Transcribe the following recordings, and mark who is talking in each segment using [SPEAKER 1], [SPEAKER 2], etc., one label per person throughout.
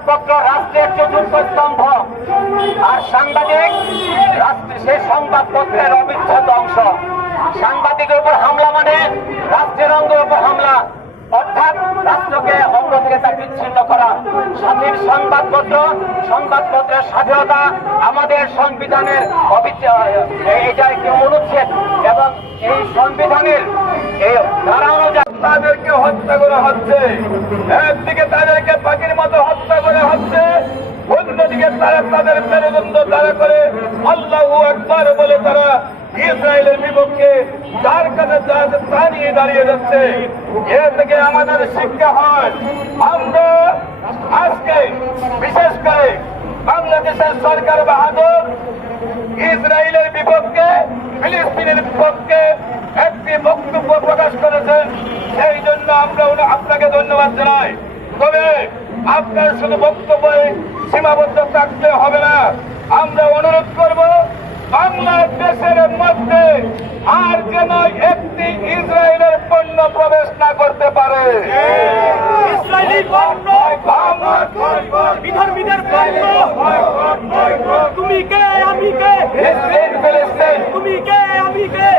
[SPEAKER 1] সংবাদপত্র রাষ্ট্রের চতুর্থ স্তম্ভ। আর সাংবাদিক সেই সংবাদপত্রের অবিচ্ছেদ্য অংশ। সাংবাদিকের উপর হামলা মানে রাষ্ট্রের অঙ্গের উপর হামলা। অর্থাৎ রাষ্ট্রকে অঙ্গ থেকে তা বিচ্ছিন্ন করা। স্বাধীন সংবাদপত্র, সংবাদপত্রের স্বাধীনতা আমাদের সংবিধানের এটা একটি অনুচ্ছেদ? এবং এই সংবিধানের তাদেরকে হত্যা করা হচ্ছে। একদিকে তাদেরকে পাখির মতো হত্যা অন্যদিকে তারা তাদের মেরুদণ্ড তারা করে আল্লাহ একবার বলে তারা ইসরায়েলের বিপক্ষে যার কাছে তা নিয়ে দাঁড়িয়ে যাচ্ছে। এ থেকে আমাদের শিক্ষা হয়, আমরা আজকে বিশেষ করে বাংলাদেশের সরকার বাহাদুর ইসরায়েলের বিপক্ষে, ফিলিস্তিনের বিপক্ষে একটি বক্তব্য প্রকাশ করেছেন। সেই জন্য আমরা আপনাকে ধন্যবাদ জানাই। তবে আপনার শুধু বক্তব্যে সীমাবদ্ধ থাকতে হবে না। আমরা অনুরোধ করব বাংলাদেশের মধ্যে আর যেন একটি ইসরায়েলের পণ্য প্রবেশ না করতে পারে।
[SPEAKER 2] তুমি কে? আমি কে? তুমি কে? আমি কে?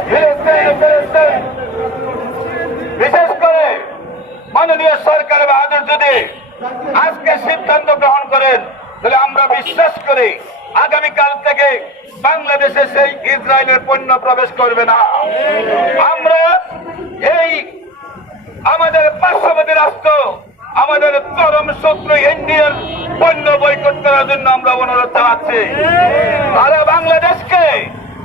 [SPEAKER 1] বিশেষ করে মাননীয় সরকার বাহাদুর যদি আজকে সিদ্ধান্ত গ্রহণ করেন তাহলে আমরা বিশ্বাস করি আগামীকাল থেকে বাংলাদেশে সেই ইসরায়েলের পণ্য প্রবেশ করবে না। আমরা এই আমাদের পার্শ্ববর্তী রাষ্ট্র, আমাদের চরম শত্রু ইন্ডিয়ার পণ্য বৈকট করার জন্য আমরা অনুরোধ জানাচ্ছি। তারা বাংলাদেশকে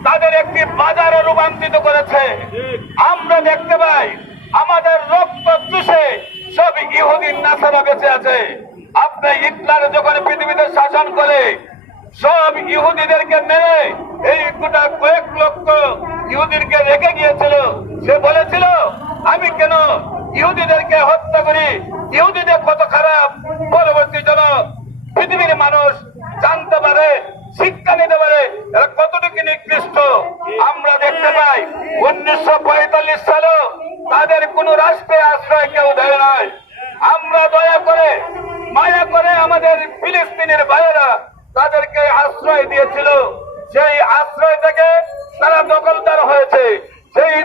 [SPEAKER 1] তাদের একটি বাজারে রূপান্তরিত করেছে। আমরা দেখতে পাই আমাদের রক্ত চুষে সব ইহুদিন নাসারা বেঁচে আছে। আপনি হিটলার যখন পৃথিবীতে শাসন করে, সব ইহুদিদেরকে মেরে এই গোটা কয়েক লক্ষ ইহুদিনকে রেখে গিয়েছিল। সে বলেছিল, আমি কেন ইহুদিদেরকে হত্যা করি? ইহুদিদের কত খারাপ। পরবর্তী জন পৃথিবীর মানুষ জানতে পারে, শিক্ষা নিতে পারে, এরা কতটুকু নিকৃষ্ট। আমরা দেখতে পাই, উনিশশো পঁয়তাল্লিশ সালেও তাদের কোন রাষ্ট্রে আশ্রয় কেউ দেয় নাই আমরা দয়া করে মায়া করে আমাদের ফিলিস্তিনের ভাইয়েরা তাদেরকে আশ্রয় দিয়েছিল সেই আশ্রয় থেকে তারা দখলদার হয়েছে সেই